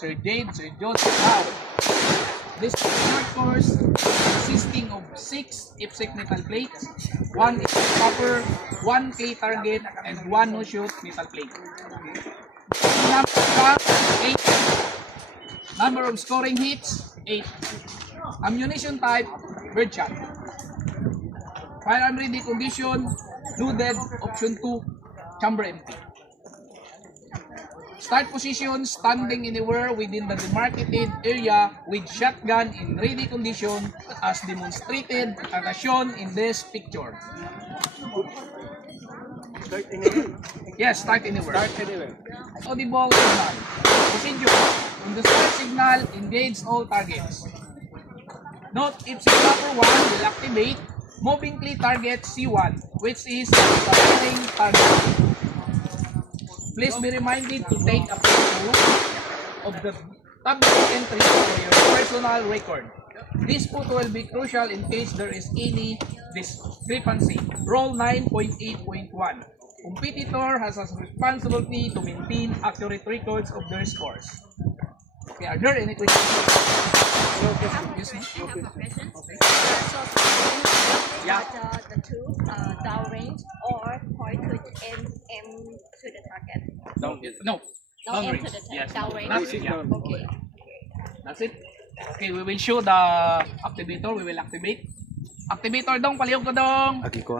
Sir Jade, Sir Joseph Howe. This short course consisting of 6 IPSEC metal plates, 1 copper, 1 K target, and 1 no-shoot metal plate. Number of scoring hits, 8. Ammunition type, birdshot. Firearm ready condition, loaded, option 2, chamber empty. Start position, standing anywhere within the demarcated area with shotgun in ready condition as demonstrated and as shown in this picture. Start anywhere. Yes, start anywhere. Start anywhere. Audible signal. Procedure. On the start signal, engage all targets. Note, if number 1 will activate, moving play target C1, which is the firing target. Please be reminded to take a photo of the tablet entry for your personal record. This photo will be crucial in case there is any discrepancy. Rule 9.8.1. Competitor has a responsibility to maintain accurate records of their scores. Okay, are there any questions? I have a question. Okay. Yeah. The two downrange or point to aim to the target. No. No, aim Downrange. to the Yes. downrange. That's it. Yeah. Okay. That's it. Okay, we will show the activator. We will activate. Activator dong, palihog ko dong. Agi ko.